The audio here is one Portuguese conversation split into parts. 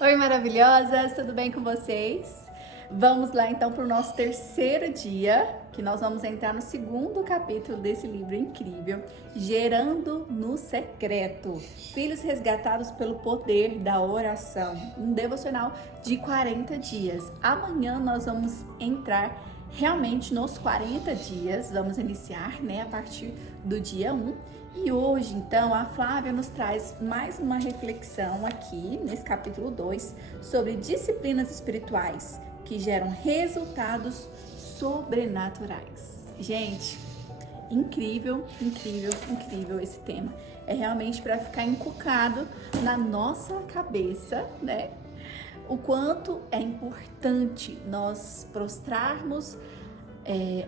Oi, maravilhosas, tudo bem com vocês? Vamos lá então para o nosso terceiro dia, que nós vamos entrar no segundo capítulo desse livro incrível, Gerando no Secreto, Filhos Resgatados pelo Poder da Oração, um devocional de 40 dias. Amanhã nós vamos entrar realmente nos 40 dias, vamos iniciar, a partir do dia 1. E hoje, então, a Flávia nos traz mais uma reflexão aqui, nesse capítulo 2, sobre disciplinas espirituais que geram resultados sobrenaturais. Gente, incrível, incrível, incrível esse tema. É realmente para ficar encucado na nossa cabeça, né? O quanto é importante nós prostrarmos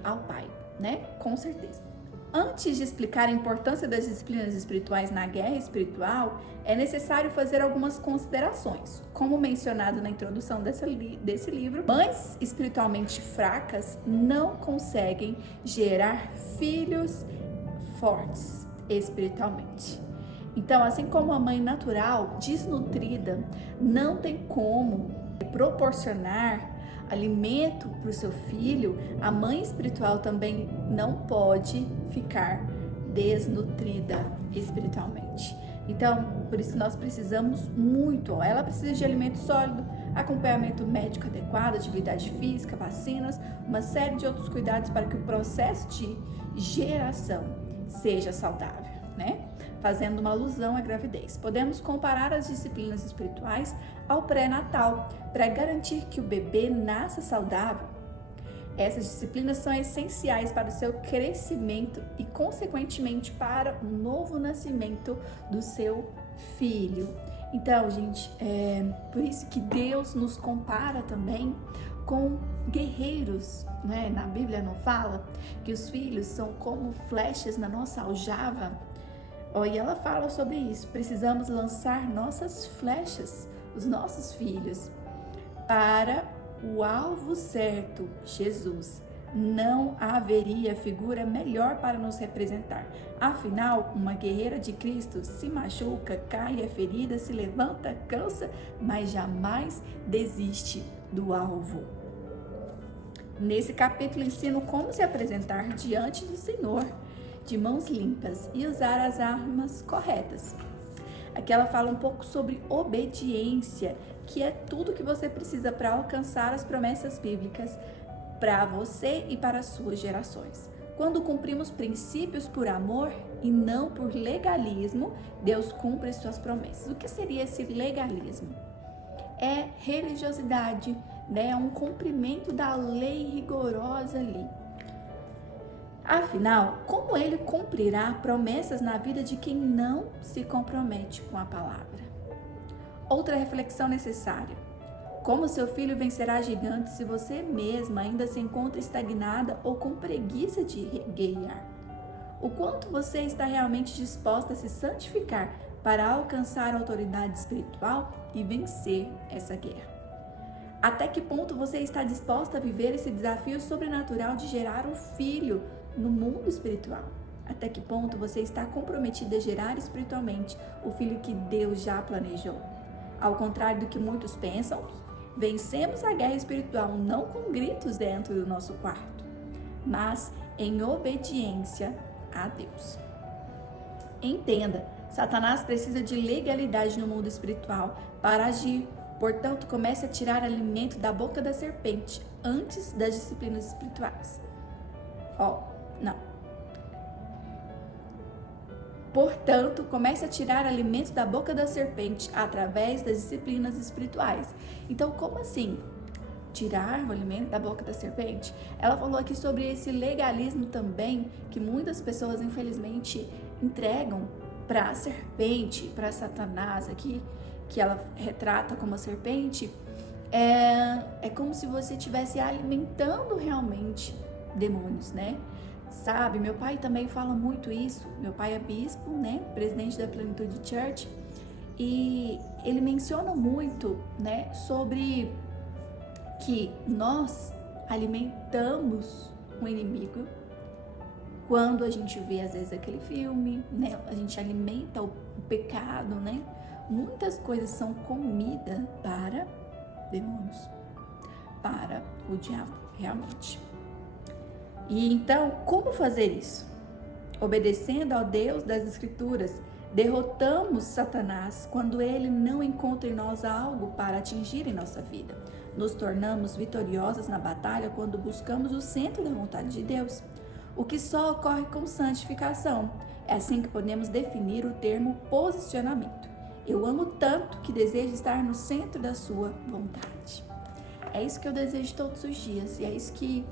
ao Pai, né? Com certeza. Antes de explicar a importância das disciplinas espirituais na guerra espiritual, é necessário fazer algumas considerações. Como mencionado na introdução desse livro, mães espiritualmente fracas não conseguem gerar filhos fortes espiritualmente. Então, assim como a mãe natural, desnutrida, não tem como proporcionar alimento para o seu filho, a mãe espiritual também não pode ficar desnutrida espiritualmente. Então, por isso nós precisamos muito, ela precisa de alimento sólido, acompanhamento médico adequado, atividade física, vacinas, uma série de outros cuidados para que o processo de geração seja saudável, né? Fazendo uma alusão à gravidez. Podemos comparar as disciplinas espirituais ao pré-natal para garantir que o bebê nasça saudável. Essas disciplinas são essenciais para o seu crescimento e, consequentemente, para o novo nascimento do seu filho. Então, gente, por isso que Deus nos compara também com guerreiros, né? Na Bíblia não fala que os filhos são como flechas na nossa aljava? E ela fala sobre isso. Precisamos lançar nossas flechas, os nossos filhos, para o alvo certo, Jesus. Não haveria figura melhor para nos representar. Afinal, uma guerreira de Cristo se machuca, cai, é ferida, se levanta, cansa, mas jamais desiste do alvo. Nesse capítulo ensino como se apresentar diante do Senhor de mãos limpas e usar as armas corretas. Aqui ela fala um pouco sobre obediência, que é tudo que você precisa para alcançar as promessas bíblicas para você e para as suas gerações. Quando cumprimos princípios por amor e não por legalismo, Deus cumpre suas promessas. O que seria esse legalismo? É religiosidade, né? É um cumprimento da lei rigorosa ali. Afinal, como ele cumprirá promessas na vida de quem não se compromete com a palavra? Outra reflexão necessária. Como seu filho vencerá gigantes se você mesma ainda se encontra estagnada ou com preguiça de guerrear? O quanto você está realmente disposta a se santificar para alcançar a autoridade espiritual e vencer essa guerra? Até que ponto você está disposta a viver esse desafio sobrenatural de gerar um filho no mundo espiritual? Até que ponto você está comprometida a gerar espiritualmente o filho que Deus já planejou? Ao contrário do que muitos pensam, vencemos a guerra espiritual não com gritos dentro do nosso quarto, mas em obediência a Deus. Entenda, Satanás precisa de legalidade no mundo espiritual para agir. Portanto, comece a tirar alimento da boca da serpente antes das disciplinas espirituais. Portanto, comece a tirar alimento da boca da serpente através das disciplinas espirituais. Então, como assim? Tirar o alimento da boca da serpente? Ela falou aqui sobre esse legalismo também, que muitas pessoas, infelizmente, entregam para a serpente, para Satanás aqui, que ela retrata como a serpente. É como se você estivesse alimentando realmente demônios, né? Sabe, meu pai também fala muito isso. Meu pai é bispo, né? Presidente da Plenitude Church. E ele menciona muito, né? Sobre que nós alimentamos o inimigo quando a gente vê, às vezes, aquele filme, né? A gente alimenta o pecado, né? Muitas coisas são comida para demônios para o diabo, realmente. E então, como fazer isso? Obedecendo ao Deus das Escrituras, derrotamos Satanás quando ele não encontra em nós algo para atingir em nossa vida. Nos tornamos vitoriosas na batalha quando buscamos o centro da vontade de Deus, o que só ocorre com santificação. É assim que podemos definir o termo posicionamento. Eu amo tanto que desejo estar no centro da sua vontade. É isso que eu desejo todos os dias. E é isso que,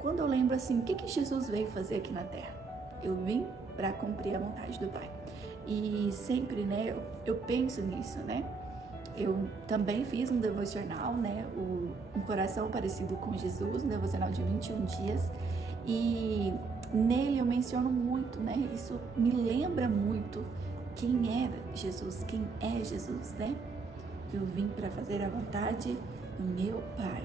quando eu lembro assim, o que Jesus veio fazer aqui na Terra? Eu vim para cumprir a vontade do Pai. E sempre, né, eu penso nisso, né? Eu também fiz um devocional, né? Um coração parecido com Jesus, um devocional de 21 dias. E nele eu menciono muito, né? Isso me lembra muito quem era Jesus, quem é Jesus, né? Eu vim para fazer a vontade do meu Pai.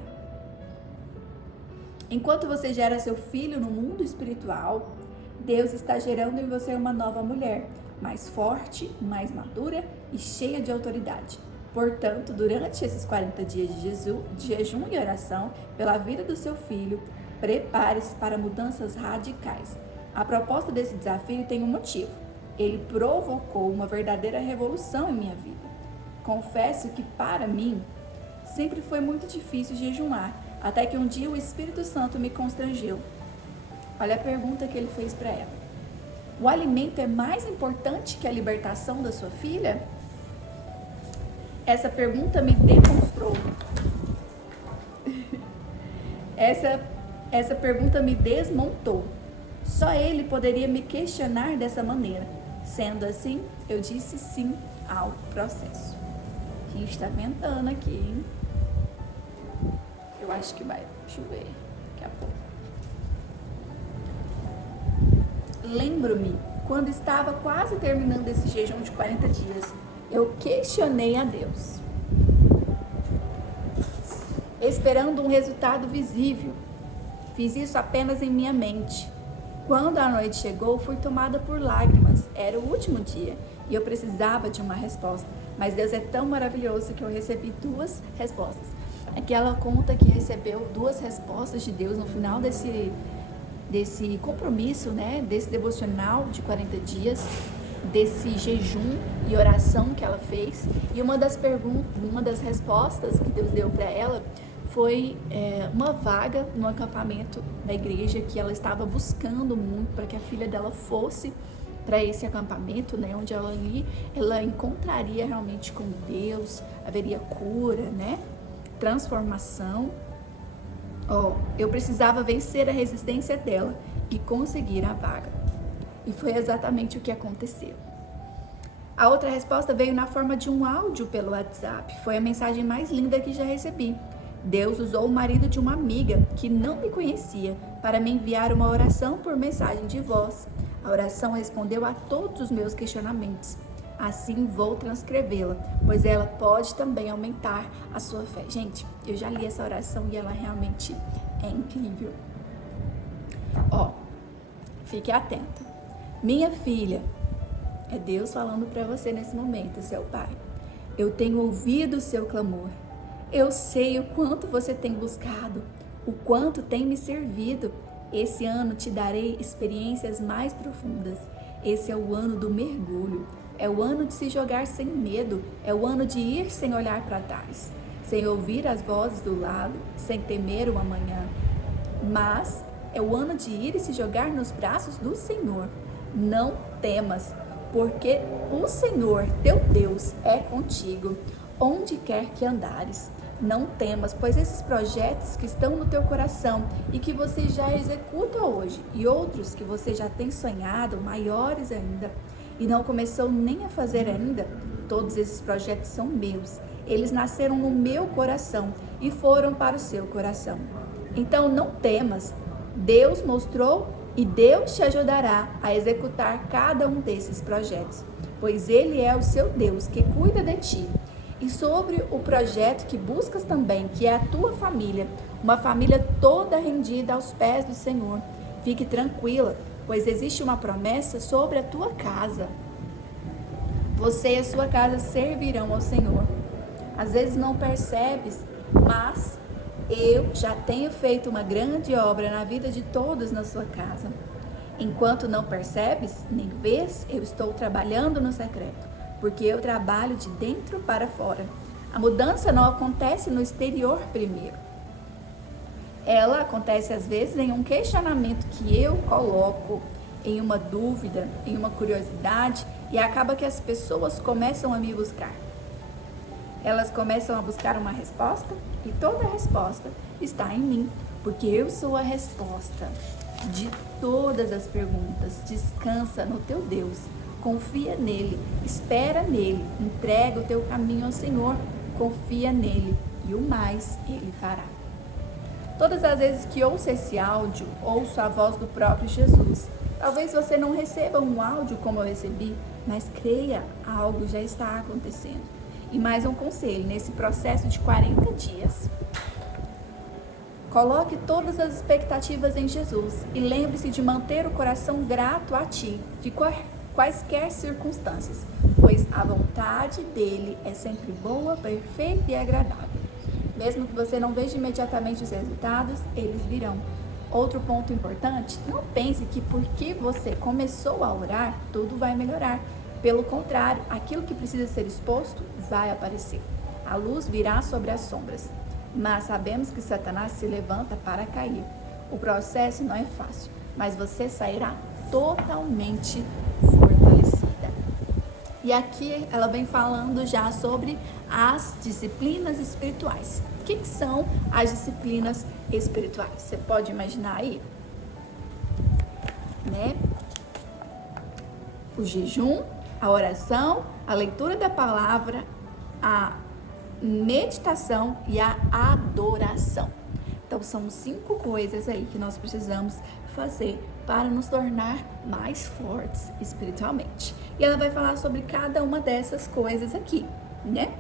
Enquanto você gera seu filho no mundo espiritual, Deus está gerando em você uma nova mulher, mais forte, mais madura e cheia de autoridade. Portanto, durante esses 40 dias de jejum e oração pela vida do seu filho, prepare-se para mudanças radicais. A proposta desse desafio tem um motivo. Ele provocou uma verdadeira revolução em minha vida. Confesso que, para mim, sempre foi muito difícil jejuar, até que um dia o Espírito Santo me constrangeu. Olha a pergunta que ele fez para ela. O alimento é mais importante que a libertação da sua filha? Essa pergunta me demonstrou. Essa pergunta me desmontou. Só ele poderia me questionar dessa maneira. Sendo assim, eu disse sim ao processo. A gente está ventando aqui, hein? Eu acho que vai chover daqui a pouco. Lembro-me, quando estava quase terminando esse jejum de 40 dias, eu questionei a Deus, esperando um resultado visível. Fiz isso apenas em minha mente. Quando a noite chegou, fui tomada por lágrimas. Era o último dia e eu precisava de uma resposta. Mas Deus é tão maravilhoso que eu recebi 2 respostas. Aqui ela conta que recebeu 2 respostas de Deus no final desse compromisso, né? Desse devocional de 40 dias, desse jejum e oração que ela fez. E uma das respostas que Deus deu para ela foi uma vaga no acampamento da igreja que ela estava buscando muito para que a filha dela fosse para esse acampamento, né, onde ela encontraria realmente com Deus, haveria cura, né, transformação. Eu precisava vencer a resistência dela e conseguir a vaga. E foi exatamente o que aconteceu. A outra resposta veio na forma de um áudio pelo WhatsApp. Foi a mensagem mais linda que já recebi. Deus usou o marido de uma amiga que não me conhecia para me enviar uma oração por mensagem de voz. A oração respondeu a todos os meus questionamentos. Assim vou transcrevê-la, pois ela pode também aumentar a sua fé. Gente, eu já li essa oração e ela realmente é incrível. Fique atenta. Minha filha, é Deus falando para você nesse momento, seu pai. Eu tenho ouvido o seu clamor. Eu sei o quanto você tem buscado, o quanto tem me servido. Esse ano te darei experiências mais profundas. Esse é o ano do mergulho. É o ano de se jogar sem medo. É o ano de ir sem olhar para trás, sem ouvir as vozes do lado, sem temer o amanhã. Mas é o ano de ir e se jogar nos braços do Senhor. Não temas, porque o Senhor, teu Deus, é contigo, onde quer que andares. Não temas, pois esses projetos que estão no teu coração e que você já executa hoje, e outros que você já tem sonhado, maiores ainda, e não começou nem a fazer ainda, todos esses projetos são meus. Eles nasceram no meu coração e foram para o seu coração. Então não temas, Deus mostrou e Deus te ajudará a executar cada um desses projetos, pois Ele é o seu Deus que cuida de ti. E sobre o projeto que buscas também, que é a tua família, uma família toda rendida aos pés do Senhor. Fique tranquila, pois existe uma promessa sobre a tua casa. Você e a sua casa servirão ao Senhor. Às vezes não percebes mas eu já tenho feito uma grande obra na vida de todos na sua casa. Enquanto não percebes, nem vês, eu estou trabalhando no secreto, porque eu trabalho de dentro para fora. A mudança não acontece no exterior primeiro. Ela acontece às vezes em um questionamento que eu coloco, em uma dúvida, em uma curiosidade, e acaba que as pessoas começam a me buscar. Elas começam a buscar uma resposta, e toda a resposta está em mim, porque eu sou a resposta de todas as perguntas. Descansa no teu Deus, confia nele, espera nele, entrega o teu caminho ao Senhor, confia nele e o mais ele fará. Todas as vezes que ouço esse áudio, ouço a voz do próprio Jesus. Talvez você não receba um áudio como eu recebi, mas creia, algo já está acontecendo. E mais um conselho, nesse processo de 40 dias, coloque todas as expectativas em Jesus e lembre-se de manter o coração grato a Ti, de quaisquer circunstâncias, pois a vontade dele é sempre boa, perfeita e agradável. Mesmo que você não veja imediatamente os resultados, eles virão. Outro ponto importante, não pense que porque você começou a orar, tudo vai melhorar. Pelo contrário, aquilo que precisa ser exposto vai aparecer. A luz virá sobre as sombras. Mas sabemos que Satanás se levanta para cair. O processo não é fácil, mas você sairá totalmente fortalecida. E aqui ela vem falando já sobre as disciplinas espirituais. O que são as disciplinas espirituais? Você pode imaginar aí, né? O jejum, a oração, a leitura da palavra, a meditação e a adoração. Então são 5 coisas aí que nós precisamos fazer para nos tornar mais fortes espiritualmente. E ela vai falar sobre cada uma dessas coisas aqui, né?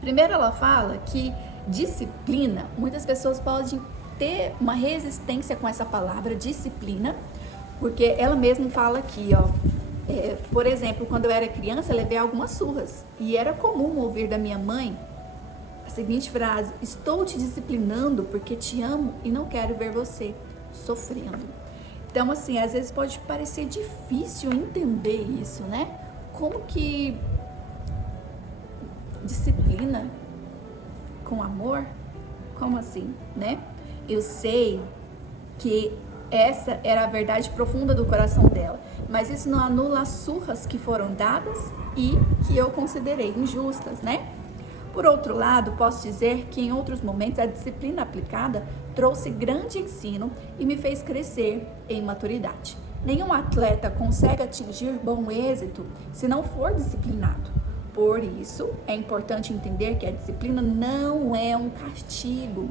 Primeiro ela fala que disciplina, muitas pessoas podem ter uma resistência com essa palavra disciplina, porque ela mesma fala aqui, ó, por exemplo, quando eu era criança, eu levei algumas surras e era comum ouvir da minha mãe a seguinte frase: estou te disciplinando porque te amo e não quero ver você sofrendo. Então, assim, às vezes pode parecer difícil entender isso, né? Como que disciplina com amor? Como assim, né? Eu sei que essa era a verdade profunda do coração dela, mas isso não anula as surras que foram dadas e que eu considerei injustas, né? Por outro lado, posso dizer que em outros momentos a disciplina aplicada trouxe grande ensino e me fez crescer em maturidade. Nenhum atleta consegue atingir bom êxito se não for disciplinado. Por isso, é importante entender que a disciplina não é um castigo.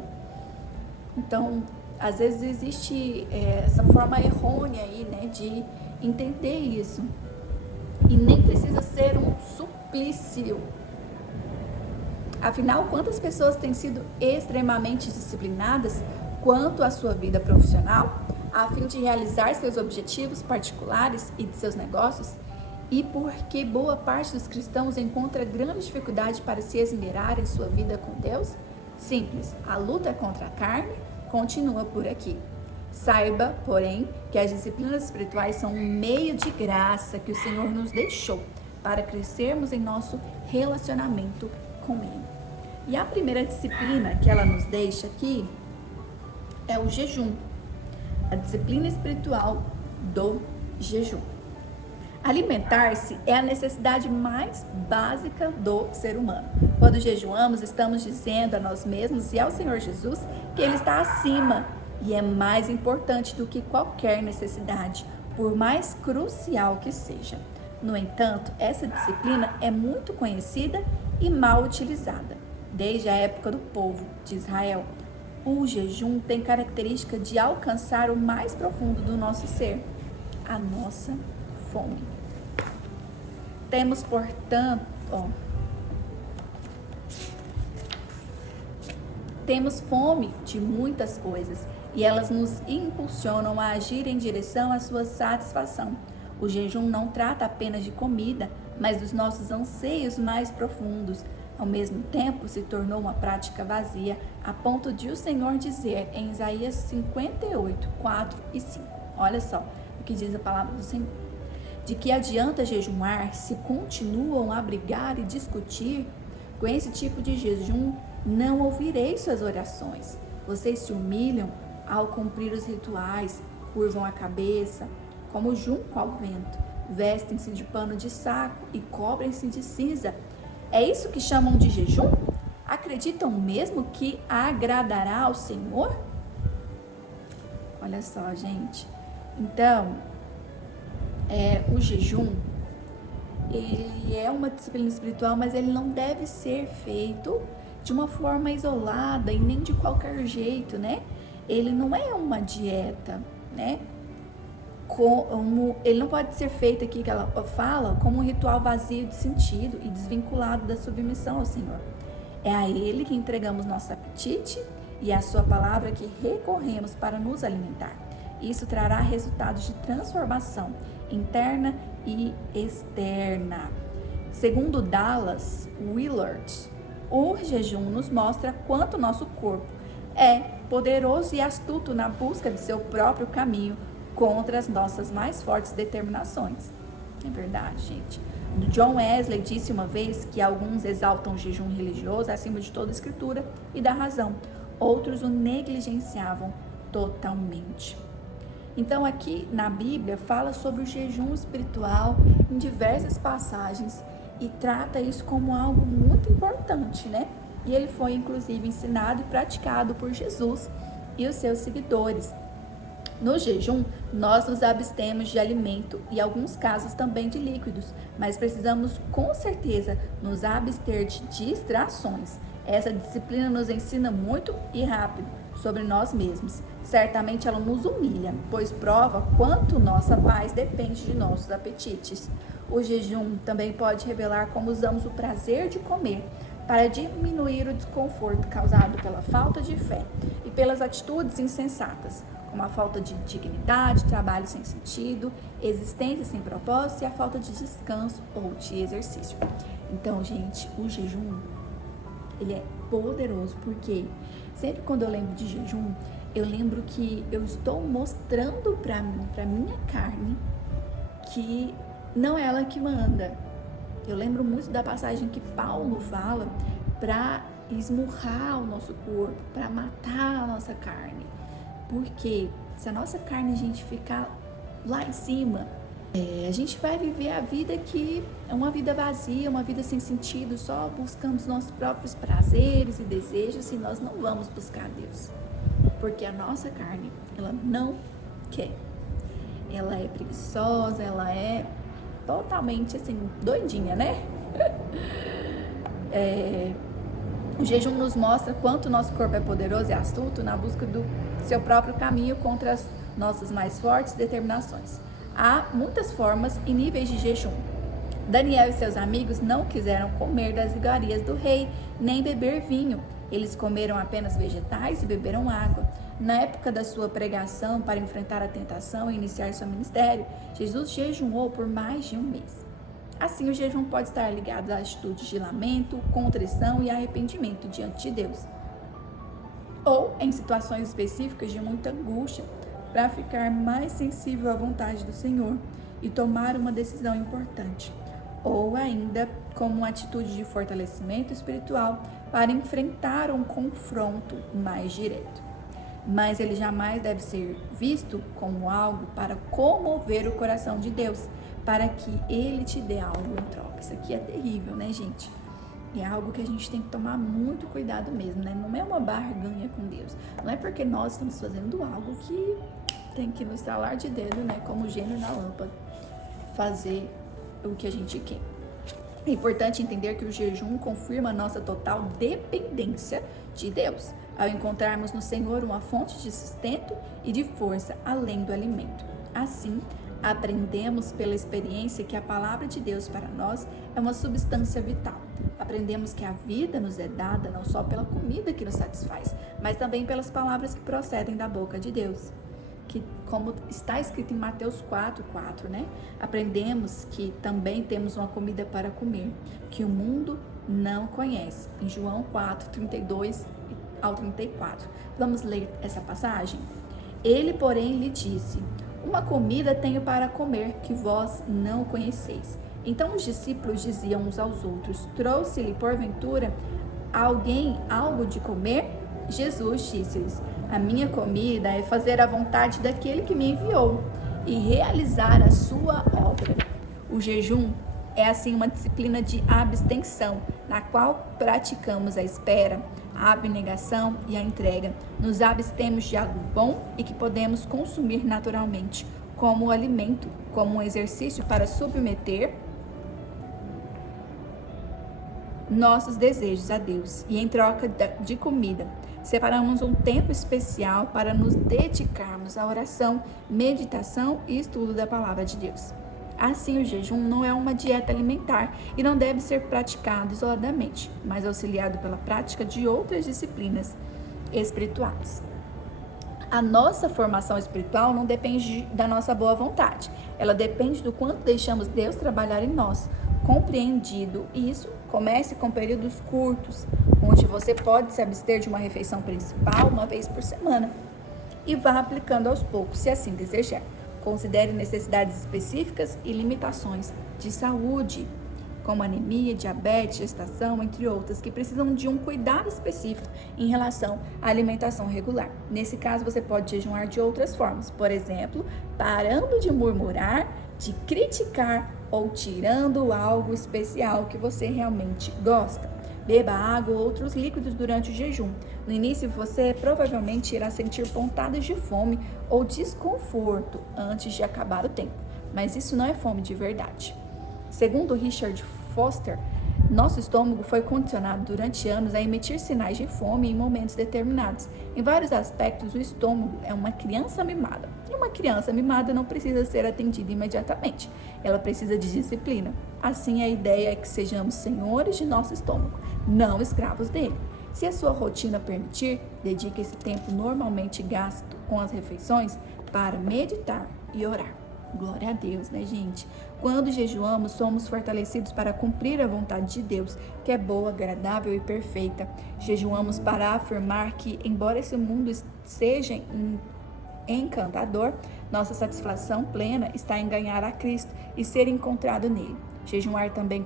Então, às vezes existe essa forma errônea aí, né, de entender isso. E nem precisa ser um suplício. Afinal, quantas pessoas têm sido extremamente disciplinadas quanto à sua vida profissional, a fim de realizar seus objetivos particulares e de seus negócios? E porque boa parte dos cristãos encontra grande dificuldade para se esmerar em sua vida com Deus? Simples, a luta contra a carne continua por aqui. Saiba, porém, que as disciplinas espirituais são um meio de graça que o Senhor nos deixou para crescermos em nosso relacionamento com Ele. E a primeira disciplina que ela nos deixa aqui é o jejum, a disciplina espiritual do jejum. Alimentar-se é a necessidade mais básica do ser humano. Quando jejuamos, estamos dizendo a nós mesmos e ao Senhor Jesus que Ele está acima e é mais importante do que qualquer necessidade, por mais crucial que seja. No entanto, essa disciplina é muito conhecida e mal utilizada. Desde a época do povo de Israel, o jejum tem característica de alcançar o mais profundo do nosso ser, a nossa fome. Temos, portanto, temos fome de muitas coisas e elas nos impulsionam a agir em direção à sua satisfação. O jejum não trata apenas de comida, mas dos nossos anseios mais profundos. Ao mesmo tempo, se tornou uma prática vazia, a ponto de o Senhor dizer em Isaías 58, 4 e 5. Olha só o que diz a palavra do Senhor. De que adianta jejuar se continuam a brigar e discutir? Com esse tipo de jejum, não ouvirei suas orações. Vocês se humilham ao cumprir os rituais, curvam a cabeça, como junco ao vento, vestem-se de pano de saco e cobrem-se de cinza. É isso que chamam de jejum? Acreditam mesmo que agradará ao Senhor? Olha só, gente. Então, o jejum, ele é uma disciplina espiritual, mas ele não deve ser feito de uma forma isolada e nem de qualquer jeito, né? Ele não é uma dieta, né? Ele não pode ser feito aqui, que ela fala, como um ritual vazio de sentido e desvinculado da submissão ao Senhor. É a Ele que entregamos nosso apetite e a sua palavra que recorremos para nos alimentar. Isso trará resultados de transformação interna e externa. Segundo Dallas Willard, o jejum nos mostra quanto nosso corpo é poderoso e astuto na busca de seu próprio caminho contra as nossas mais fortes determinações. É verdade, gente. John Wesley disse uma vez que alguns exaltam o jejum religioso acima de toda a escritura e da razão. Outros o negligenciavam totalmente. Então aqui na Bíblia fala sobre o jejum espiritual em diversas passagens e trata isso como algo muito importante, né? E ele foi inclusive ensinado e praticado por Jesus e os seus seguidores. No jejum, nós nos abstemos de alimento e, em alguns casos, também de líquidos, mas precisamos, com certeza, nos abster de distrações. Essa disciplina nos ensina muito e rápido sobre nós mesmos. Certamente ela nos humilha, pois prova quanto nossa paz depende de nossos apetites. O jejum também pode revelar como usamos o prazer de comer para diminuir o desconforto causado pela falta de fé e pelas atitudes insensatas, como a falta de dignidade, trabalho sem sentido, existência sem propósito e a falta de descanso ou de exercício. Então, gente, o jejum, ele é poderoso, porque sempre quando eu lembro de jejum, eu lembro que eu estou mostrando para minha carne que não é ela que manda. Eu lembro muito da passagem que Paulo fala para esmurrar o nosso corpo, para matar a nossa carne. Porque se a nossa carne, a gente ficar lá em cima, a gente vai viver a vida que é uma vida vazia, uma vida sem sentido, só buscando os nossos próprios prazeres e desejos, e nós não vamos buscar Deus. Porque a nossa carne, ela não quer. Ela é preguiçosa, ela é totalmente assim, doidinha, né? O jejum nos mostra quanto o nosso corpo é poderoso e astuto na busca do seu próprio caminho contra as nossas mais fortes determinações. Há muitas formas e níveis de jejum. Daniel e seus amigos não quiseram comer das iguarias do rei, nem beber vinho. Eles comeram apenas vegetais e beberam água. Na época da sua pregação para enfrentar a tentação e iniciar seu ministério, Jesus jejuou por mais de um mês. Assim, o jejum pode estar ligado a atitudes de lamento, contrição e arrependimento diante de Deus. Ou em situações específicas de muita angústia, para ficar mais sensível à vontade do Senhor e tomar uma decisão importante. Ou ainda como uma atitude de fortalecimento espiritual para enfrentar um confronto mais direto. Mas ele jamais deve ser visto como algo para comover o coração de Deus, para que ele te dê algo em troca. Isso aqui é terrível, né, gente? É algo que a gente tem que tomar muito cuidado mesmo, né? Não é uma barganha com Deus. Não é porque nós estamos fazendo algo que tem que, no estralar de dedo, né, como gênio na lâmpada, fazer o que a gente quer. É importante entender que o jejum confirma a nossa total dependência de Deus, ao encontrarmos no Senhor uma fonte de sustento e de força além do alimento. Assim, aprendemos pela experiência que a palavra de Deus para nós é uma substância vital. Aprendemos que a vida nos é dada não só pela comida que nos satisfaz, mas também pelas palavras que procedem da boca de Deus. Que como está escrito em Mateus 4:4, né? Aprendemos que também temos uma comida para comer, que o mundo não conhece. Em João 4:32-34. Vamos ler essa passagem? Ele, porém, lhe disse: uma comida tenho para comer, que vós não conheceis. Então os discípulos diziam uns aos outros: trouxe-lhe porventura alguém algo de comer? Jesus disse-lhes: a minha comida é fazer a vontade daquele que me enviou e realizar a sua obra. O jejum é assim uma disciplina de abstenção, na qual praticamos a espera, a abnegação e a entrega. Nos abstemos de algo bom e que podemos consumir naturalmente, como alimento, como um exercício para submeter nossos desejos a Deus. E em troca de comida, separamos um tempo especial para nos dedicarmos à oração, meditação e estudo da palavra de Deus. Assim, o jejum não é uma dieta alimentar e não deve ser praticado isoladamente, mas auxiliado pela prática de outras disciplinas espirituais. A nossa formação espiritual não depende da nossa boa vontade, ela depende do quanto deixamos Deus trabalhar em nós. Compreendido isso, comece com períodos curtos, onde você pode se abster de uma refeição principal uma vez por semana e vá aplicando aos poucos, se assim desejar. Considere necessidades específicas e limitações de saúde, como anemia, diabetes, gestação, entre outras, que precisam de um cuidado específico em relação à alimentação regular. Nesse caso, você pode jejuar de outras formas, por exemplo, parando de murmurar, de criticar ou tirando algo especial que você realmente gosta. Beba água ou outros líquidos durante o jejum. No início, você provavelmente irá sentir pontadas de fome ou desconforto antes de acabar o tempo, mas isso não é fome de verdade. Segundo Richard Foster, nosso estômago foi condicionado durante anos a emitir sinais de fome em momentos determinados. Em vários aspectos, o estômago é uma criança mimada. E uma criança mimada não precisa ser atendida imediatamente. Ela precisa de disciplina. Assim, a ideia é que sejamos senhores de nosso estômago, não escravos dele. Se a sua rotina permitir, dedique esse tempo normalmente gasto com as refeições para meditar e orar. Glória a Deus, né, gente? Quando jejuamos, somos fortalecidos para cumprir a vontade de Deus, que é boa, agradável e perfeita. Jejuamos para afirmar que, embora esse mundo seja encantador, nossa satisfação plena está em ganhar a Cristo e ser encontrado nele. Jejuar também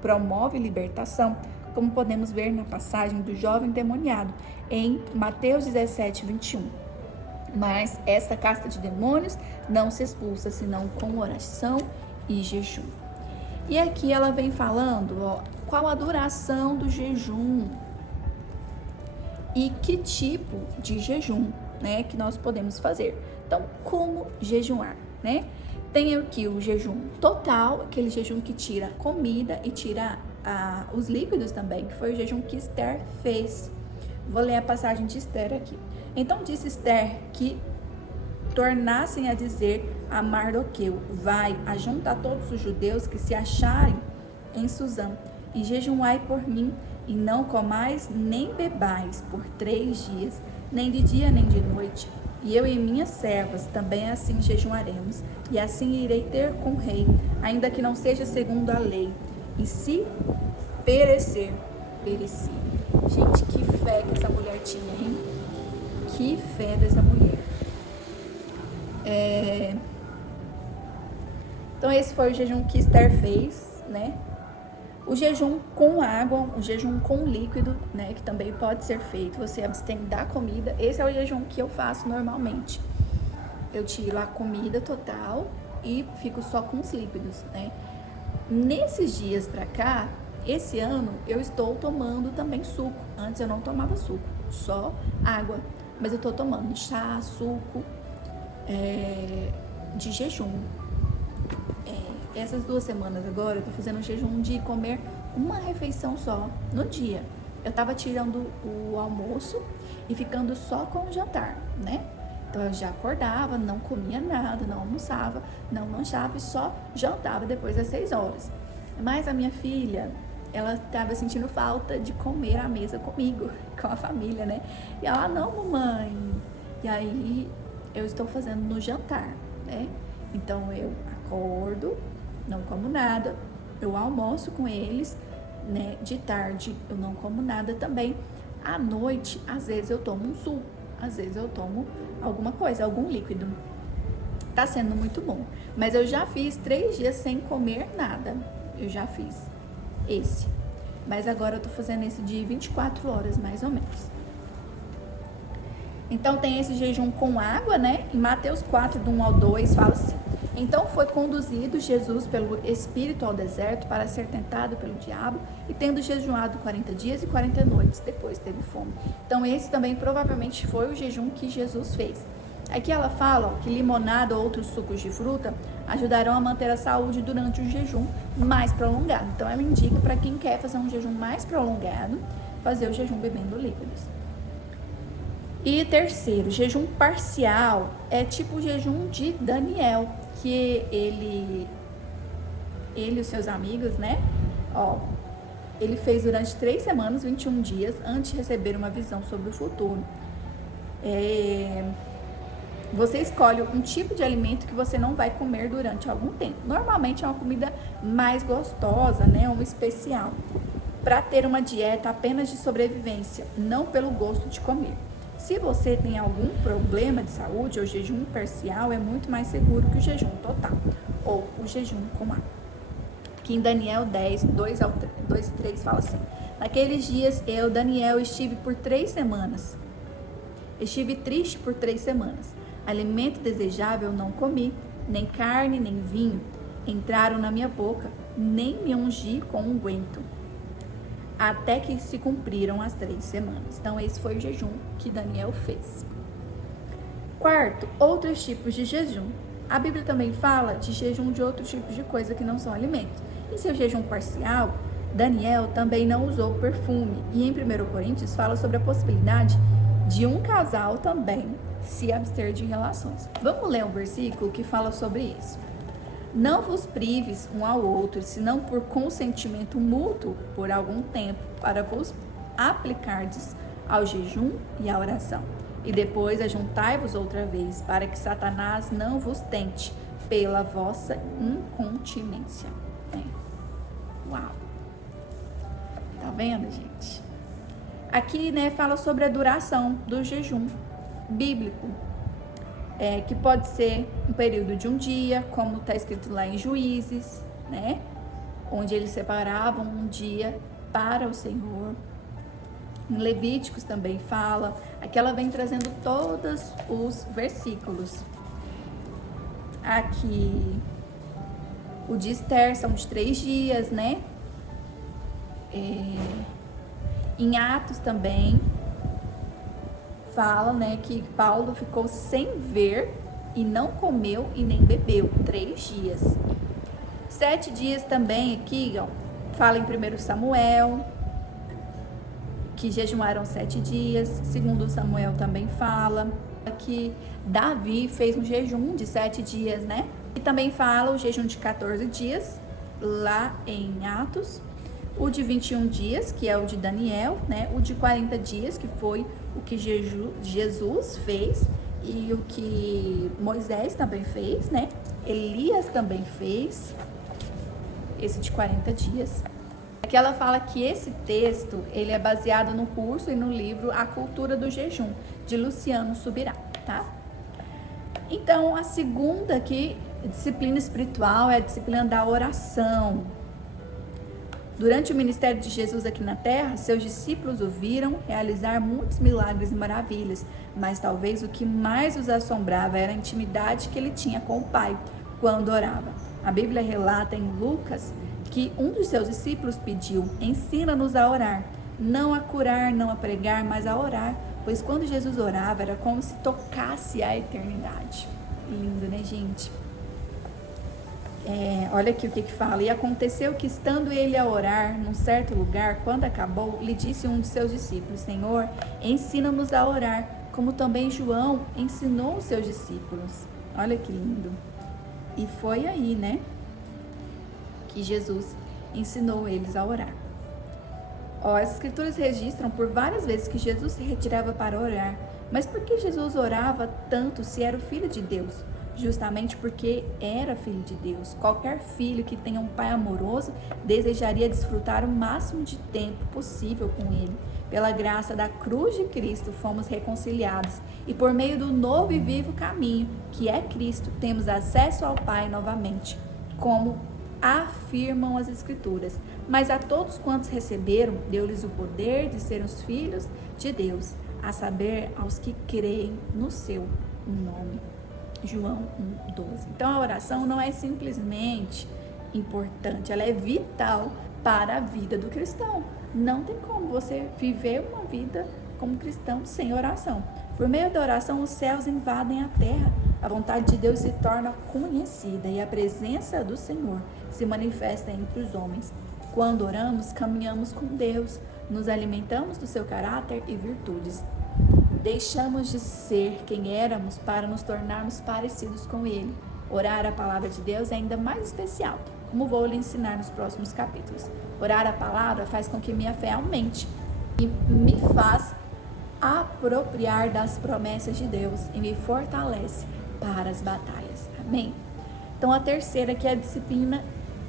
promove libertação, como podemos ver na passagem do jovem endemoniado em Mateus 17:21. Mas esta casta de demônios não se expulsa senão com oração e jejum. E aqui ela vem falando, qual a duração do jejum e que tipo de jejum, né, que nós podemos fazer. Então, como jejuar, né? Tem aqui o jejum total, aquele jejum que tira comida e tira os líquidos também, que foi o jejum que Esther fez. Vou ler a passagem de Esther aqui. Então disse Esther que tornassem a dizer a Mardoqueu: vai, ajunta todos os judeus que se acharem em Suzã, e jejuai por mim, e não comais nem bebais por 3 dias, nem de dia nem de noite. E eu e minhas servas também assim jejuaremos, e assim irei ter com o rei, ainda que não seja segundo a lei. E se perecer, pereci. Gente, que fé que essa mulher tinha, hein? Que fé dessa mulher. Então esse foi o jejum que Esther fez, né? O jejum com água, o jejum com líquido, né? Que também pode ser feito, você abstém da comida. Esse é o jejum que eu faço normalmente. Eu tiro a comida total e fico só com os líquidos, né? Nesses dias pra cá, esse ano, eu estou tomando também suco. Antes eu não tomava suco, só água. Mas eu tô tomando chá, suco, de jejum. Essas 2 semanas agora, eu tô fazendo um jejum de comer uma refeição só no dia. Eu tava tirando o almoço e ficando só com o jantar, né? Então eu já acordava, não comia nada, não almoçava, não lanchava e só jantava depois das 6 horas. Mas a minha filha, ela estava sentindo falta de comer à mesa comigo, com a família, né? E ela, não, mamãe. E aí eu estou fazendo no jantar, né? Então eu acordo, não como nada, eu almoço com eles, né? De tarde eu não como nada também. À noite, às vezes eu tomo um suco, às vezes eu tomo alguma coisa, algum líquido. Tá sendo muito bom. Mas eu já fiz 3 dias sem comer nada. Eu já fiz esse. Mas agora eu tô fazendo esse de 24 horas, mais ou menos. Então tem esse jejum com água, né? Em Mateus 4, do 1 ao 2, fala assim: então foi conduzido Jesus pelo Espírito ao deserto para ser tentado pelo diabo, e tendo jejuado 40 dias e 40 noites, depois teve fome. Então esse também provavelmente foi o jejum que Jesus fez. Aqui ela fala que limonada ou outros sucos de fruta ajudarão a manter a saúde durante o jejum mais prolongado. Então ela indica para quem quer fazer um jejum mais prolongado, fazer o jejum bebendo líquidos. E terceiro, jejum parcial é tipo o jejum de Daniel, que ele e os seus amigos, né? Ele fez durante 3 semanas, 21 dias, antes de receber uma visão sobre o futuro. Você escolhe um tipo de alimento que você não vai comer durante algum tempo. Normalmente é uma comida mais gostosa, né? Uma especial. Para ter uma dieta apenas de sobrevivência, não pelo gosto de comer. Se você tem algum problema de saúde, o jejum parcial é muito mais seguro que o jejum total, ou o jejum com água. Aqui em Daniel 10, 2 e 3 fala assim: naqueles dias eu, Daniel, estive por 3 semanas. Estive triste por 3 semanas. Alimento desejável não comi, nem carne, nem vinho entraram na minha boca, nem me ungi com unguento, até que se cumpriram as 3 semanas. Então esse foi o jejum que Daniel fez. Quarto, outros tipos de jejum. A Bíblia também fala de jejum de outros tipos de coisa que não são alimentos. Em seu jejum parcial, Daniel também não usou perfume. E em 1 Coríntios fala sobre a possibilidade de um casal também se abster de relações. Vamos ler um versículo que fala sobre isso. Não vos prives um ao outro, senão por consentimento mútuo por algum tempo, para vos aplicardes ao jejum e à oração. E depois ajuntai-vos outra vez, para que Satanás não vos tente pela vossa incontinência. Uau! Tá vendo, gente? Aqui, né, fala sobre a duração do jejum bíblico, que pode ser um período de um dia, como está escrito lá em Juízes, né, onde eles separavam um dia para o Senhor. Em Levíticos também fala. Aqui ela vem trazendo todos os versículos. Aqui o de Esther são de 3 dias, né? Em Atos também fala, né, que Paulo ficou sem ver e não comeu e nem bebeu 3 dias. 7 dias também aqui, fala em 1 Samuel, que jejuaram 7 dias. Segundo Samuel também fala que Davi fez um jejum de 7 dias, né? E também fala o jejum de 14 dias, lá em Atos. O de 21 dias, que é o de Daniel, né? O de 40 dias, que foi o que Jesus fez e o que Moisés também fez, né? Elias também fez esse de 40 dias. Aqui ela fala que esse texto, ele é baseado no curso e no livro A Cultura do Jejum, de Luciano Subirá, tá? Então, a segunda aqui, disciplina espiritual, é a disciplina da oração. Durante o ministério de Jesus aqui na terra, seus discípulos o viram realizar muitos milagres e maravilhas, mas talvez o que mais os assombrava era a intimidade que ele tinha com o Pai quando orava. A Bíblia relata em Lucas que um dos seus discípulos pediu: ensina-nos a orar, não a curar, não a pregar, mas a orar, pois quando Jesus orava era como se tocasse a eternidade. Lindo, né, gente? Olha aqui o que fala. E aconteceu que, estando ele a orar num certo lugar, quando acabou, lhe disse um de seus discípulos: Senhor, ensina-nos a orar, como também João ensinou os seus discípulos. Olha que lindo. E foi aí, né, que Jesus ensinou eles a orar. As escrituras registram por várias vezes que Jesus se retirava para orar. Mas por que Jesus orava tanto se era o Filho de Deus? Justamente porque era filho de Deus. Qualquer filho que tenha um pai amoroso desejaria desfrutar o máximo de tempo possível com ele. Pela graça da cruz de Cristo fomos reconciliados e por meio do novo e vivo caminho, que é Cristo, temos acesso ao Pai novamente, como afirmam as Escrituras. Mas a todos quantos receberam, deu-lhes o poder de serem os filhos de Deus, a saber, aos que creem no seu nome. João 1:12. Então a oração não é simplesmente importante, ela é vital para a vida do cristão. Não tem como você viver uma vida como cristão sem oração. Por meio da oração, os céus invadem a terra, a vontade de Deus se torna conhecida e a presença do Senhor se manifesta entre os homens. Quando oramos, caminhamos com Deus, nos alimentamos do seu caráter e virtudes. Deixamos de ser quem éramos para nos tornarmos parecidos com Ele. Orar a palavra de Deus é ainda mais especial, como vou lhe ensinar nos próximos capítulos. Orar a palavra faz com que minha fé aumente e me faz apropriar das promessas de Deus e me fortalece para as batalhas. Amém? Então, a terceira que é a disciplina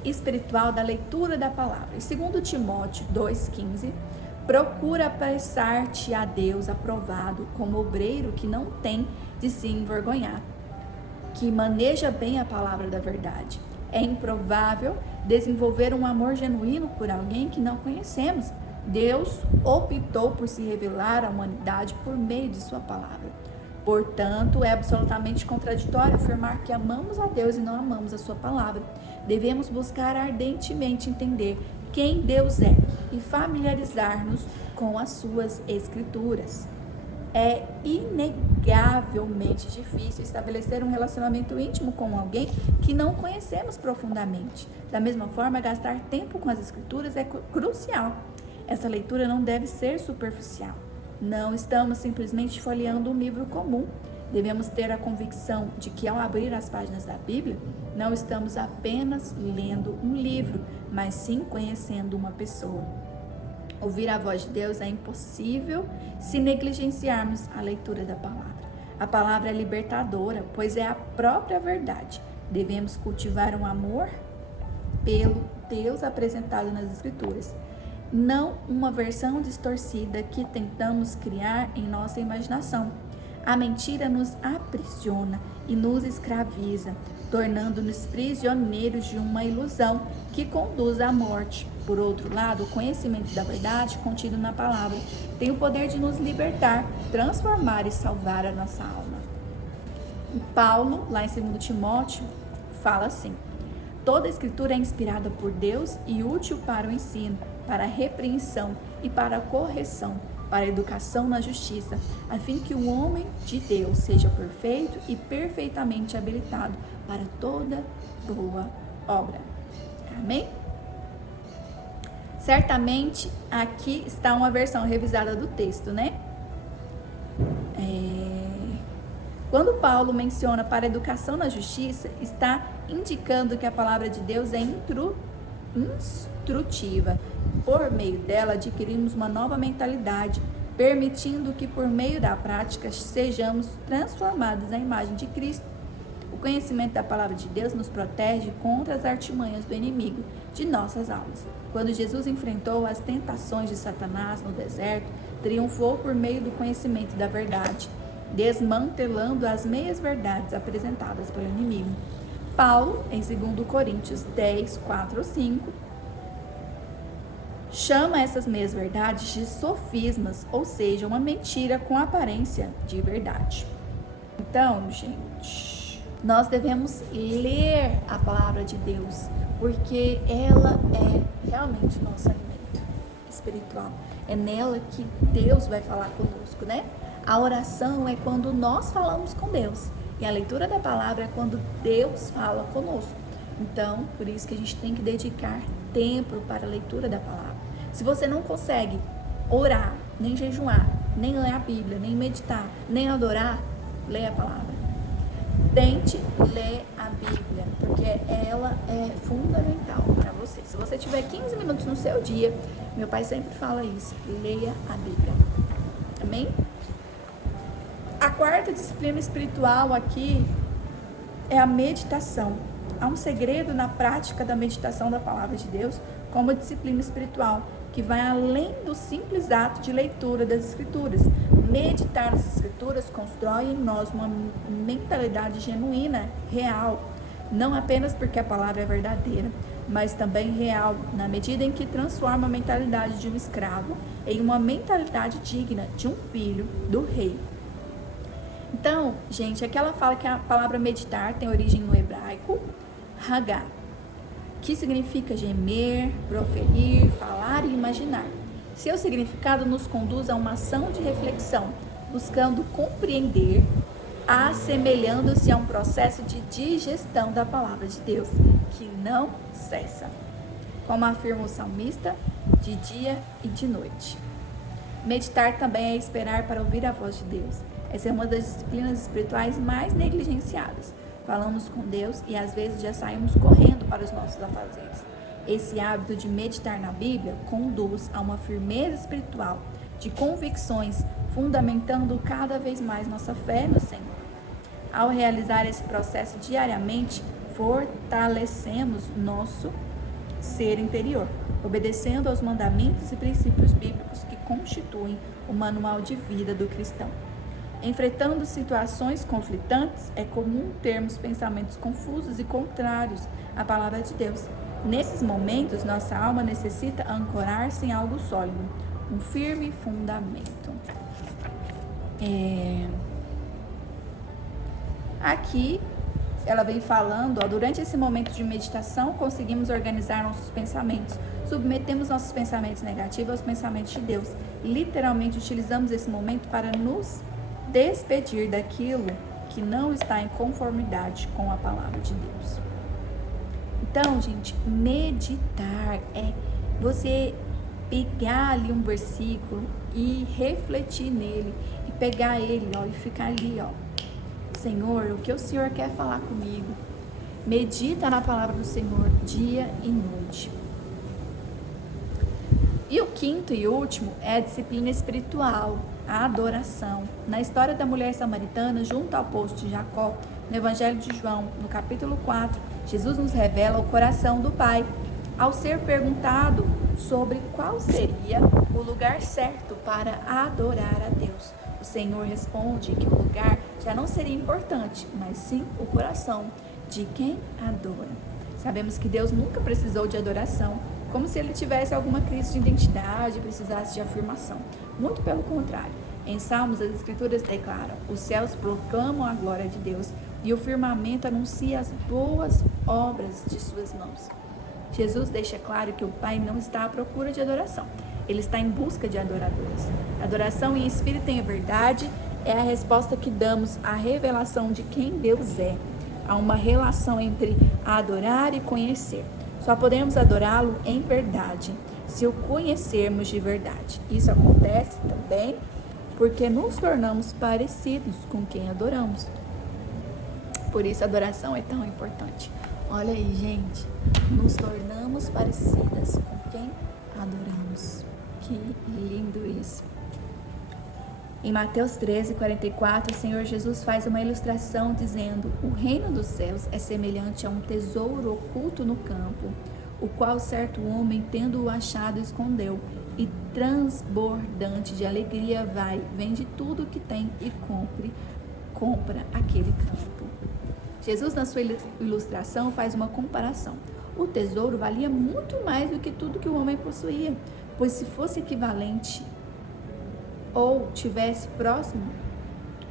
espiritual da leitura da palavra. Em 2 Timóteo 2,15, procura apressar-te a Deus aprovado, como obreiro que não tem de se envergonhar, que maneja bem a palavra da verdade. É improvável desenvolver um amor genuíno por alguém que não conhecemos. Deus optou por se revelar à humanidade por meio de sua palavra. Portanto, é absolutamente contraditório afirmar que amamos a Deus e não amamos a sua palavra. Devemos buscar ardentemente entender quem Deus é e familiarizar-nos com as suas escrituras. É inegavelmente difícil estabelecer um relacionamento íntimo com alguém que não conhecemos profundamente. Da mesma forma, gastar tempo com as escrituras é crucial. Essa leitura não deve ser superficial. Não estamos simplesmente folheando um livro comum. Devemos ter a convicção de que, ao abrir as páginas da Bíblia, não estamos apenas lendo um livro, mas sim conhecendo uma pessoa. Ouvir a voz de Deus é impossível se negligenciarmos a leitura da palavra. A palavra é libertadora, pois é a própria verdade. Devemos cultivar um amor pelo Deus apresentado nas Escrituras, não uma versão distorcida que tentamos criar em nossa imaginação. A mentira nos aprisiona e nos escraviza, tornando-nos prisioneiros de uma ilusão que conduz à morte. Por outro lado, o conhecimento da verdade contido na palavra tem o poder de nos libertar, transformar e salvar a nossa alma. Paulo, lá em 2 Timóteo, fala assim: toda a escritura é inspirada por Deus e útil para o ensino, para a repreensão e para a correção, para a educação na justiça, a fim que o homem de Deus seja perfeito e perfeitamente habilitado para toda boa obra. Amém? Certamente, aqui está uma versão revisada do texto, né? Quando Paulo menciona para a educação na justiça, está indicando que a palavra de Deus é instrutiva. Por meio dela, adquirimos uma nova mentalidade, permitindo que, por meio da prática, sejamos transformados à imagem de Cristo. O conhecimento da palavra de Deus nos protege contra as artimanhas do inimigo de nossas almas. Quando Jesus enfrentou as tentações de Satanás no deserto, triunfou por meio do conhecimento da verdade, desmantelando as meias-verdades apresentadas pelo inimigo. Paulo, em 2 Coríntios 10, 4, 5, chama essas meias-verdades de sofismas, ou seja, uma mentira com aparência de verdade. Então, gente, nós devemos ler a palavra de Deus, porque ela é realmente nosso alimento espiritual. É nela que Deus vai falar conosco, né? A oração é quando nós falamos com Deus. E a leitura da palavra é quando Deus fala conosco. Então, por isso que a gente tem que dedicar tempo para a leitura da palavra. Se você não consegue orar, nem jejuar, nem ler a Bíblia, nem meditar, nem adorar, leia a palavra. Tente ler a Bíblia, porque ela é fundamental fundamental para você. Se você tiver 15 minutos no seu dia, meu pai sempre fala isso, leia a Bíblia. Amém? A quarta disciplina espiritual aqui é a meditação. Há um segredo na prática da meditação da palavra de Deus como disciplina espiritual, que vai além do simples ato de leitura das Escrituras. Meditar nas Escrituras constrói em nós uma mentalidade genuína, real, não apenas porque a palavra é verdadeira, mas também real, na medida em que transforma a mentalidade de um escravo em uma mentalidade digna de um filho do rei. Então, gente, aqui ela fala que a palavra meditar tem origem no hebraico, hagá, que significa gemer, proferir, falar e imaginar. Seu significado nos conduz a uma ação de reflexão, buscando compreender, assemelhando-se a um processo de digestão da palavra de Deus, que não cessa. Como afirma o salmista, de dia e de noite. Meditar também é esperar para ouvir a voz de Deus. Essa é uma das disciplinas espirituais mais negligenciadas. Falamos com Deus e às vezes já saímos correndo para os nossos afazeres. Esse hábito de meditar na Bíblia conduz a uma firmeza espiritual, de convicções, fundamentando cada vez mais nossa fé no Senhor. Ao realizar esse processo diariamente, fortalecemos nosso ser interior, obedecendo aos mandamentos e princípios bíblicos que constituem o manual de vida do cristão. Enfrentando situações conflitantes, é comum termos pensamentos confusos e contrários à palavra de Deus. Nesses momentos, nossa alma necessita ancorar-se em algo sólido, um firme fundamento. Aqui, ela vem falando, durante esse momento de meditação, conseguimos organizar nossos pensamentos, submetemos nossos pensamentos negativos aos pensamentos de Deus. Literalmente, utilizamos esse momento para nos despedir daquilo que não está em conformidade com a palavra de Deus. Então, gente, meditar é você pegar ali um versículo e refletir nele, e pegar ele, e ficar ali, Senhor, o que o Senhor quer falar comigo? Medita na palavra do Senhor dia e noite. E o quinto e último é a disciplina espiritual, a adoração. Na história da mulher samaritana, junto ao poço de Jacó, no Evangelho de João, no capítulo 4, Jesus nos revela o coração do Pai. Ao ser perguntado sobre qual seria o lugar certo para adorar a Deus, o Senhor responde que o lugar já não seria importante, mas sim o coração de quem adora. Sabemos que Deus nunca precisou de adoração, como se ele tivesse alguma crise de identidade, precisasse de afirmação. Muito pelo contrário. Em Salmos, as Escrituras declaram: os céus proclamam a glória de Deus e o firmamento anuncia as boas obras de suas mãos. Jesus deixa claro que o Pai não está à procura de adoração. Ele está em busca de adoradores. Adoração em espírito e em verdade é a resposta que damos à revelação de quem Deus é. Há uma relação entre adorar e conhecer. Só podemos adorá-lo em verdade, se o conhecermos de verdade. Isso acontece também porque nos tornamos parecidos com quem adoramos. Por isso a adoração é tão importante. Olha aí, gente, nos tornamos parecidas com quem adoramos. Que lindo isso. Em Mateus 13:44, o Senhor Jesus faz uma ilustração dizendo: o reino dos céus é semelhante a um tesouro oculto no campo, o qual certo homem, tendo-o achado, escondeu, e transbordante de alegria vende tudo o que tem e compra aquele campo. Jesus, na sua ilustração, faz uma comparação. O tesouro valia muito mais do que tudo que o homem possuía, pois se fosse equivalente ou tivesse próximo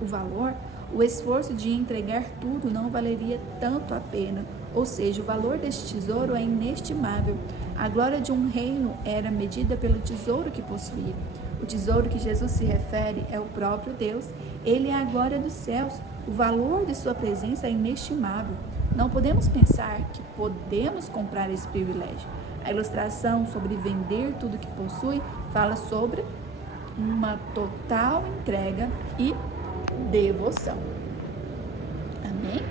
o valor, o esforço de entregar tudo não valeria tanto a pena. Ou seja, o valor deste tesouro é inestimável. A glória de um reino era medida pelo tesouro que possuía. O tesouro que Jesus se refere é o próprio Deus. Ele é a glória dos céus. O valor de sua presença é inestimável. Não podemos pensar que podemos comprar esse privilégio. A ilustração sobre vender tudo que possui fala sobre uma total entrega e devoção. Amém?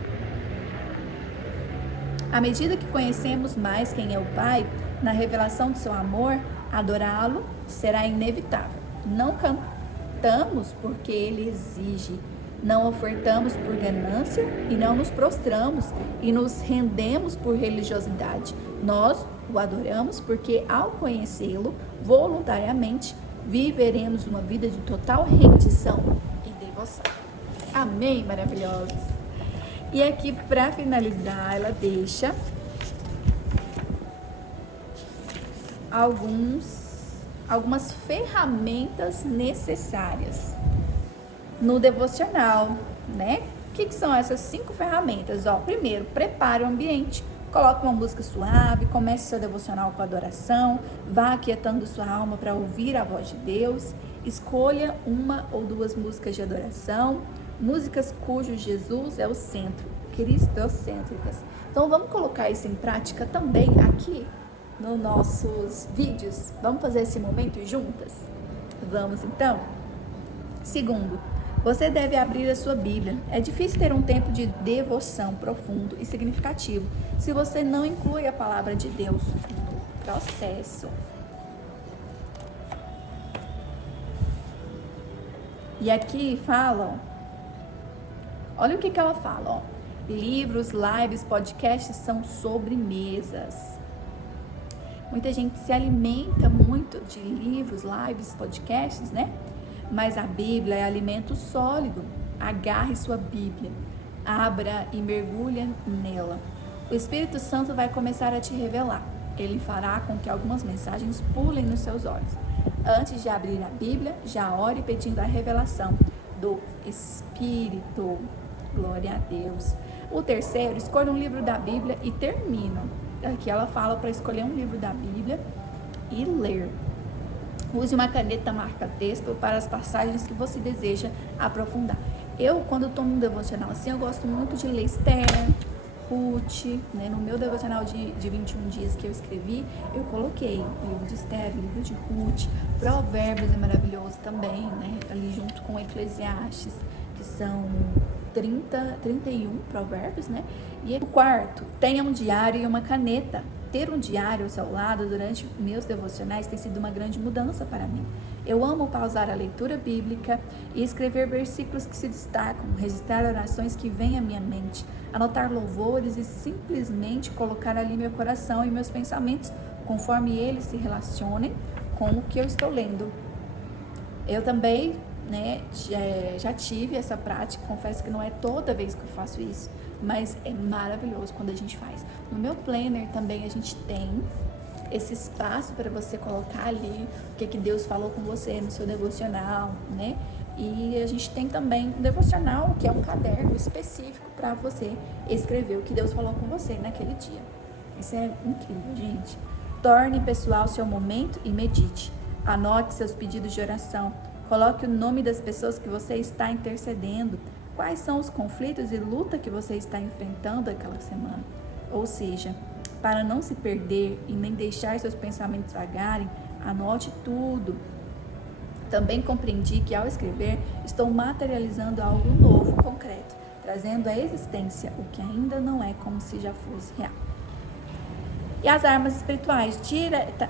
À medida que conhecemos mais quem é o Pai, na revelação do seu amor, adorá-lo será inevitável. Não cantamos porque ele exige, não ofertamos por ganância e não nos prostramos e nos rendemos por religiosidade. Nós o adoramos porque, ao conhecê-lo voluntariamente, viveremos uma vida de total rendição e devoção. Amém, maravilhosos! E aqui, para finalizar, ela deixa algumas ferramentas necessárias no devocional, né? O que são essas 5 ferramentas? Primeiro, prepare o ambiente. Coloque uma música suave, comece seu devocional com adoração, vá aquietando sua alma para ouvir a voz de Deus. Escolha 1 ou 2 músicas de adoração, músicas cujo Jesus é o centro, cristocêntricas. Então vamos colocar isso em prática também aqui nos nossos vídeos. Vamos fazer esse momento juntas? Vamos então? Segundo, você deve abrir a sua Bíblia. É difícil ter um tempo de devoção profundo e significativo se você não inclui a palavra de Deus no processo. E aqui fala, olha o que ela fala, livros, lives, podcasts são sobremesas. Muita gente se alimenta muito de livros, lives, podcasts, né? Mas a Bíblia é alimento sólido. Agarre sua Bíblia, abra e mergulhe nela. O Espírito Santo vai começar a te revelar. Ele fará com que algumas mensagens pulem nos seus olhos. Antes de abrir a Bíblia, já ore pedindo a revelação do Espírito. Glória a Deus. O terceiro, escolha um livro da Bíblia e termina. Aqui ela fala para escolher um livro da Bíblia e ler. Use uma caneta marca-texto para as passagens que você deseja aprofundar. Eu, quando estou num devocional assim, eu gosto muito de ler Esther, Ruth, né? No meu devocional de 21 dias que eu escrevi, eu coloquei livro de Esther, livro de Ruth, Provérbios é maravilhoso também, né? Ali junto com Eclesiastes, que são 31 provérbios, né? E o quarto, tenha um diário e uma caneta. Ter um diário ao seu lado durante meus devocionais tem sido uma grande mudança para mim. Eu amo pausar a leitura bíblica e escrever versículos que se destacam, registrar orações que vêm à minha mente, anotar louvores e simplesmente colocar ali meu coração e meus pensamentos conforme eles se relacionem com o que eu estou lendo. Eu também, né, já tive essa prática, confesso que não é toda vez que eu faço isso, mas é maravilhoso quando a gente faz. No meu planner também a gente tem esse espaço para você colocar ali o que Deus falou com você no seu devocional, né? E a gente tem também um devocional, que é um caderno específico para você escrever o que Deus falou com você naquele dia. Isso é incrível, gente. Torne pessoal seu momento e medite. Anote seus pedidos de oração. Coloque o nome das pessoas que você está intercedendo. Quais são os conflitos e luta que você está enfrentando aquela semana? Ou seja, para não se perder e nem deixar seus pensamentos vagarem, anote tudo. Também compreendi que ao escrever, estou materializando algo novo, concreto, trazendo à existência o que ainda não é como se já fosse real. E as armas espirituais.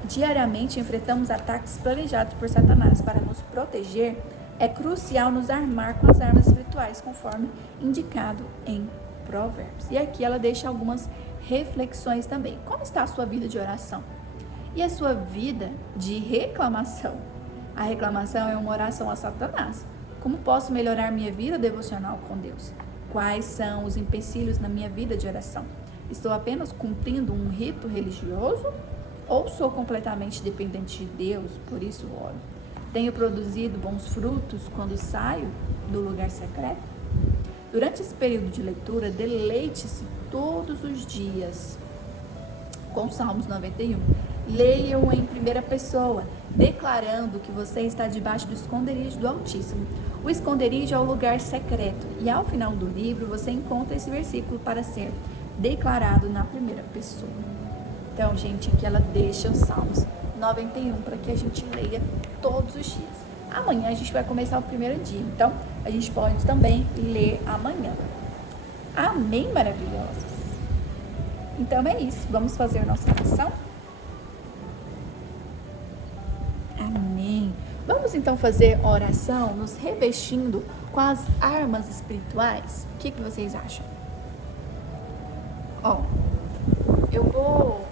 Diariamente enfrentamos ataques planejados por Satanás. Para nos proteger, é crucial nos armar com as armas espirituais, conforme indicado em Provérbios. E aqui ela deixa algumas reflexões também. Como está a sua vida de oração? E a sua vida de reclamação? A reclamação é uma oração a Satanás. Como posso melhorar minha vida devocional com Deus? Quais são os empecilhos na minha vida de oração? Estou apenas cumprindo um rito religioso ou sou completamente dependente de Deus, por isso oro? Tenho produzido bons frutos quando saio do lugar secreto? Durante esse período de leitura, deleite-se todos os dias com Salmos 91. Leia-o em primeira pessoa, declarando que você está debaixo do esconderijo do Altíssimo. O esconderijo é o lugar secreto e ao final do livro você encontra esse versículo para ser declarado na primeira pessoa. Então, gente, aqui ela deixa os Salmos 91 para que a gente leia todos os dias. Amanhã a gente vai começar o primeiro dia, então a gente pode também ler amanhã. Amém, maravilhosos? Então é isso, vamos fazer nossa oração? Amém. Vamos então fazer oração nos revestindo com as armas espirituais? O que vocês acham? Ó, eu vou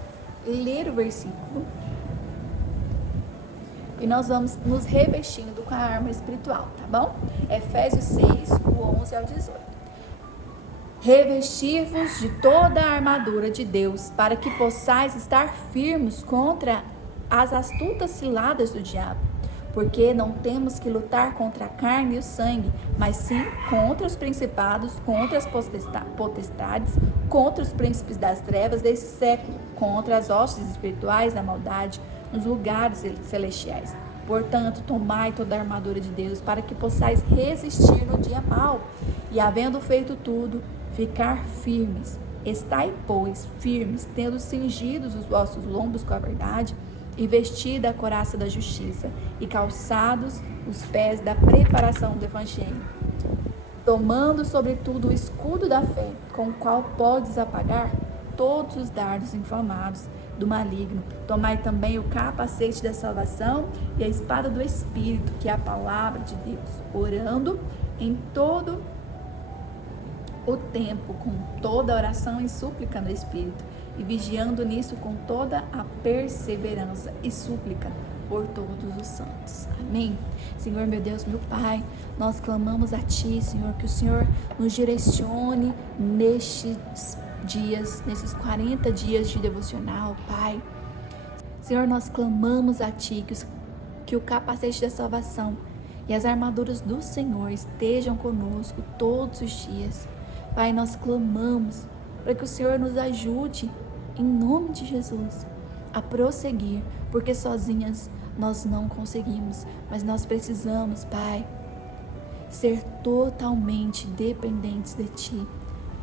ler o versículo e nós vamos nos revestindo com a arma espiritual, tá bom? Efésios 6, do 11 ao 18. Revestir-vos de toda a armadura de Deus, para que possais estar firmes contra as astutas ciladas do diabo. Porque não temos que lutar contra a carne e o sangue, mas sim contra os principados, contra as potestades, contra os príncipes das trevas desse século, contra as hostes espirituais da maldade nos lugares celestiais. Portanto, tomai toda a armadura de Deus, para que possais resistir no dia mau, e havendo feito tudo, ficar firmes. Estai, pois, firmes, tendo cingidos os vossos lombos com a verdade, e vestida a couraça da justiça, e calçados os pés da preparação do evangelho, tomando sobretudo o escudo da fé, com o qual podes apagar todos os dardos inflamados do maligno. Tomai também o capacete da salvação e a espada do Espírito, que é a palavra de Deus, orando em todo o tempo, com toda oração e súplica no Espírito, e vigiando nisso com toda a perseverança e súplica por todos os santos. Amém. Senhor, meu Deus, meu Pai, nós clamamos a Ti, Senhor, que o Senhor nos direcione nestes dias, nesses 40 dias de devocional, Pai. Senhor, nós clamamos a Ti que o capacete da salvação e as armaduras do Senhor estejam conosco todos os dias. Pai, nós clamamos para que o Senhor nos ajude, em nome de Jesus, a prosseguir, porque sozinhas nós não conseguimos, mas nós precisamos, Pai, ser totalmente dependentes de Ti.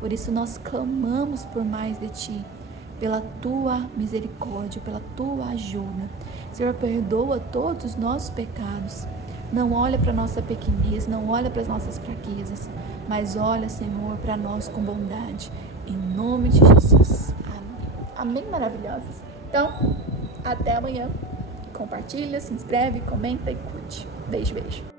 Por isso nós clamamos por mais de Ti, pela Tua misericórdia, pela Tua ajuda. Senhor, perdoa todos os nossos pecados. Não olha para a nossa pequenez, não olha para as nossas fraquezas, mas olha, Senhor, para nós com bondade. Em nome de Jesus. Amém, maravilhosas? Então, até amanhã. Compartilha, se inscreve, comenta e curte. Beijo, beijo.